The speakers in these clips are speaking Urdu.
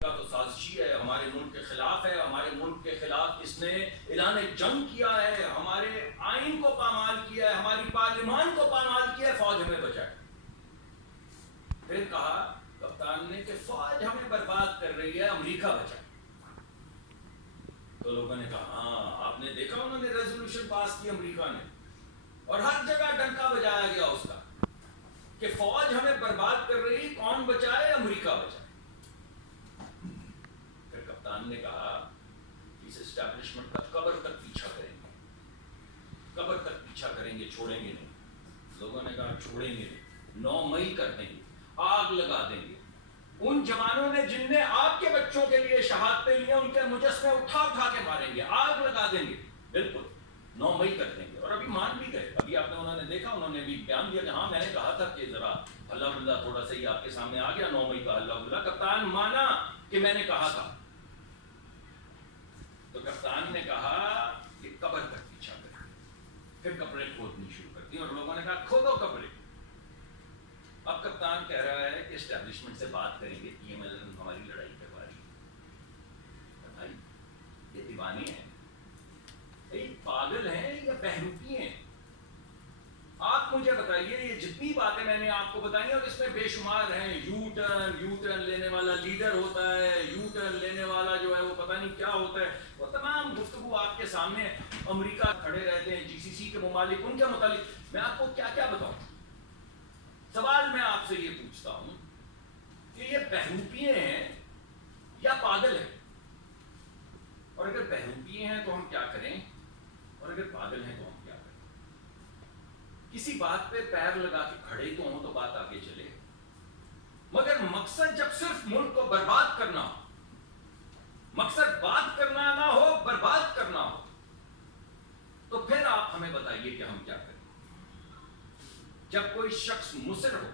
کا تو سازشی ہے، ہمارے ملک کے خلاف ہے، ہمارے ملک کے خلاف اس نے اعلان جنگ کیا ہے، ہمارے آئین کو پامال کیا ہے، ہماری پارلیمان کو پامال کیا ہے، فوج ہمیں بچائے۔ پھر کہا کپتان نے کہ فوج ہمیں برباد کر رہی ہے، امریکہ بچائے۔ تو لوگوں نے کہا ہاں آپ نے دیکھا انہوں نے ریزولوشن پاس کی امریکہ نے، اور ہر جگہ ڈنکا بجایا گیا اس کا کہ فوج ہمیں برباد کر رہی، کون بچائے؟ امریکہ بچائے۔ پھر کپتان نے کہا اس اسٹیبلشمنٹ کا قبر تک پیچھا کریں گے، قبر تک پیچھا کریں گے، چھوڑیں گے نہیں۔ لوگوں نے کہا چھوڑیں گے نہیں، 9 مئی کر دیں گے، آگ لگا دیں گے۔ ان جوانوں نے جن نے آپ کے بچوں کے لیے شہادتیں لی ہیں ان کے مجسمے اٹھا اٹھا کے ماریں گے، آگ لگا دیں گے۔ بالکل 9 مئی کر دیں گے، اور ابھی مان بھی گئے۔ ابھی آپ نے انہوں نے دیکھا، انہوں نے بھی بیان دیا کہ ہاں میں نے کہا تھا کہ ذرا اللہ اللہ تھوڑا سا ہی آپ کے سامنے آ گیا 9 مئی کا اللہ اللہ۔ کپتان مانا کہ میں نے کہا تھا۔ تو کپتان نے کہا کہ قبر تک پیچھا کریں، پھر قبریں کھودنی شروع کر دی، اور لوگوں نے کہا کھودو قبریں۔ اب کپتان کہہ رہا ہے کہ اسٹیبلشمنٹ سے بات کریں گے، یہ ہماری لڑائی کروا رہی ہے۔ بھائی یہ دیوانے ہیں، یہ پاگل ہیں یا بہروپی ہیں؟ آپ مجھے بتائیے، یہ جتنی باتیں میں نے آپ کو بتائی اور اس میں بے شمار ہیں، یو ٹرن لینے والا لیڈر ہوتا ہے، یو ٹرن لینے والا جو ہے وہ پتہ نہیں کیا ہوتا ہے، وہ تمام گفتگو آپ کے سامنے۔ امریکہ کھڑے رہتے ہیں، جی سی سی کے ممالک، ان کے متعلق میں آپ کو کیا کیا بتاؤں؟ سوال میں آپ سے یہ پوچھتا ہوں کہ یہ بہروپیے ہیں یا پاگل ہیں؟ اور اگر بہروپیے ہیں تو ہم کیا کریں، اور اگر پاگل ہیں تو ہم کیا کریں؟ کسی بات پہ پیر لگا کے کھڑے تو ہوں تو بات آگے چلے، مگر مقصد جب صرف ملک کو برباد کرنا ہو، مقصد بات کرنا نہ ہو، برباد کرنا ہو، تو پھر آپ ہمیں بتائیے کہ ہم کیا کریں۔ جب کوئی شخص مصر ہو،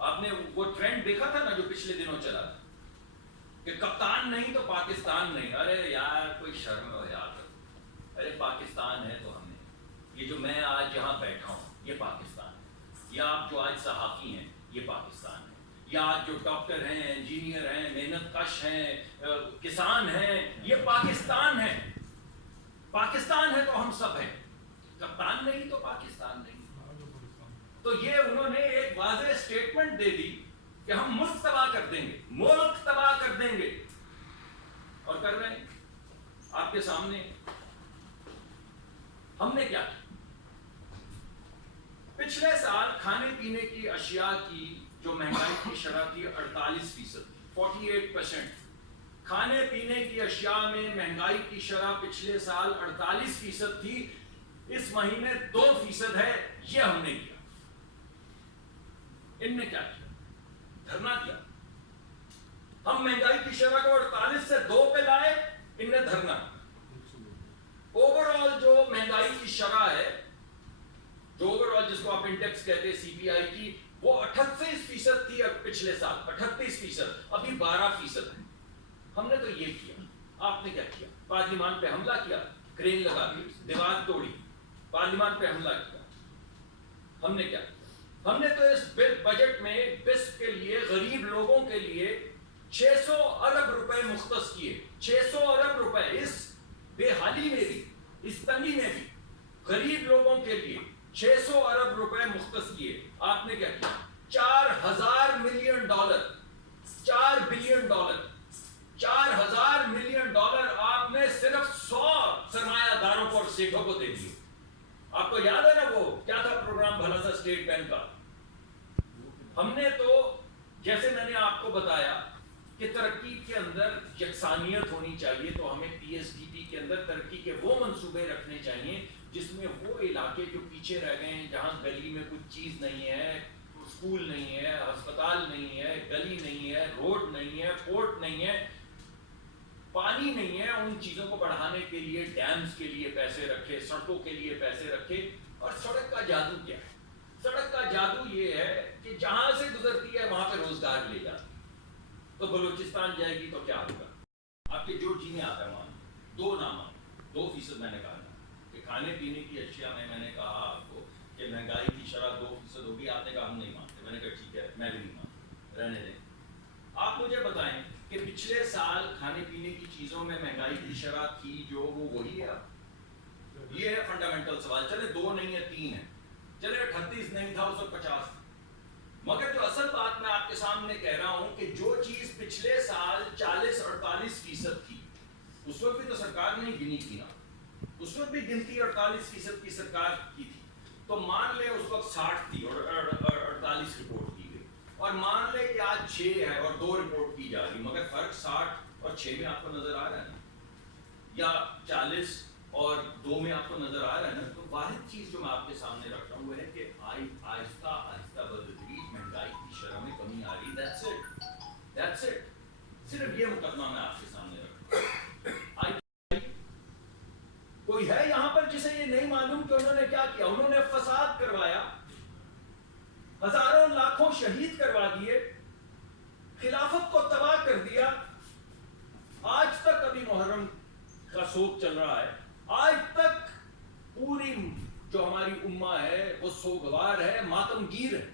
آپ نے وہ ٹرینڈ دیکھا تھا نا جو پچھلے دنوں چلا تھا کہ کپتان نہیں تو پاکستان نہیں۔ ارے یار کوئی شرم ہو یار، ارے پاکستان ہے تو ہم نے، یہ جو میں آج یہاں بیٹھا ہوں یہ پاکستان ہے، یا آپ جو آج صحافی ہیں یہ پاکستان ہے، یا آج جو ڈاکٹر ہیں، انجینئر ہیں، محنت کش ہیں، کسان ہیں، یہ پاکستان ہے۔ پاکستان ہے تو ہم سب ہیں، کپتان نہیں تو پاکستان نہیں۔ تو یہ انہوں نے ایک واضح سٹیٹمنٹ دے دی کہ ہم ملک تباہ کر دیں گے، ملک تباہ کر دیں گے، اور کر رہے ہیں آپ کے سامنے۔ ہم نے کیا کیا؟ پچھلے سال کھانے پینے کی اشیاء کی جو مہنگائی کی شرح تھی 48%، 48%۔ کھانے پینے کی اشیاء میں مہنگائی کی شرح پچھلے سال 48% تھی، اس مہینے 2% ہے۔ یہ ہم نے کیا۔ ان نے کیا کیا؟ دھرنا کیا۔ ہم مہنگائی کی شرح کو 48 سے 2 پہ لائے، ان نے دھرنا۔ اوور آل جو مہنگائی کی شرح ہے، جو اوور آل جس کو آپ انڈیکس کہتے ہیں سی پی آئی کی، وہ 38% تھی پچھلے سال، 38%، ابھی 12% ہے۔ ہم نے تو یہ کیا۔ آپ نے کیا کیا؟ پارلیمان پہ حملہ کیا، کرین لگا کے دیوار توڑی، پارلیمان پہ حملہ کیا۔ ہم نے کیا؟ ہم نے تو اس بجٹ میں بسپ کے لیے غریب لوگوں کے لیے 600 ارب روپے مختص کیے، 600 ارب روپے۔ اس بے حالی میں بھی، اس تنگی میں بھی غریب لوگوں کے لیے 600 ارب روپے مختص کیے۔ آپ نے کیا کیا؟ 4000 million dollar, 4 billion dollar, 4000 million dollar آپ نے صرف 100 سرمایہ داروں کو اور سیٹھوں کو دے دیے۔ آپ کو یاد ہے نا وہ کیا تھا پروگرام بھلا سا اسٹیٹ بینک کا؟ ہم نے تو جیسے میں نے آپ کو بتایا کہ ترقی کے اندر یکسانیت ہونی چاہیے، تو ہمیں پی ایس ڈی پی کے اندر ترقی کے وہ منصوبے رکھنے چاہیے جس میں وہ علاقے جو پیچھے رہ گئے ہیں، جہاں گلی میں کچھ چیز نہیں ہے، اسکول نہیں ہے، ہسپتال نہیں ہے، گلی نہیں ہے، روڈ نہیں ہے، پورٹ نہیں ہے، پانی نہیں ہے، ان چیزوں کو بڑھانے کے لیے ڈیمز کے لیے پیسے رکھے، سڑکوں کے لیے پیسے رکھے۔ اور سڑک کا جادو کیا ہے؟ سڑک کا جادو یہ ہے کہ جہاں سے گزرتی ہے وہاں پہ روزگار لے جاتی ہے۔ تو بلوچستان جائے گی تو کیا ہوگا؟ آپ کے جو چیزیں آتا ہے وہاں 2 نام 2% میں نے کہا کہ کھانے پینے کی اشیاء میں نے کہا آپ کو کہ مہنگائی کی شرح 2% ہوگی۔ آپ نے کہا ہم نہیں مانتے، میں نے کہا ٹھیک ہے میں بھی نہیں مانتا، رہنے دیں۔ آپ مجھے بتائیں کہ پچھلے سال کھانے پینے کی چیزوں میں مہنگائی کی شرح تھی جو وہ وہی ہے. یہ ہے فنڈامنٹل سوال. چلے 2 نہیں ہے 3 ہے, چلے 38 نہیں تھا اس وقت 50 تھا. مگر جو اصل بات میں آپ کے سامنے کہہ رہا ہوں کہ جو چیز پچھلے سال 40-48% تھی, اس وقت بھی تو سرکار نے گنی تھی نا, اس وقت بھی گنتی 48% کی سرکار کی تھی. تو مان لیں اس وقت 60 تھی اور 48 رپورٹ کی گئی, اور مان لیں کہ آج 6 ہے اور 2 رپورٹ کی جا رہی, مگر فرق 60 اور 6 میں آپ کو نظر آ رہا ہے نا, یا 40 اور 2 میں آپ کو نظر آ رہا ہے نا. تو واحد چیز جو میں آپ کے سامنے رکھ رہا ہوں وہ ہے کہ آہستہ آہستہ بدتدریج مہنگائی کی شرح میں کمی آ رہی. That's it. That's it. صرف یہ مقدمہ میں آپ کے سامنے رکھ رہا ہوں. کوئی ہے یہاں پر جسے یہ نہیں معلوم کہ انہوں نے کیا کیا؟ انہوں نے فساد کروایا, ہزاروں لاکھوں شہید کروا دیے, خلافت کو تباہ کر دیا. آج تک ابھی محرم کا سوگ چل رہا ہے, آج تک پوری جو ہماری امہ ہے وہ سوگوار ہے, ماتم گیر ہے.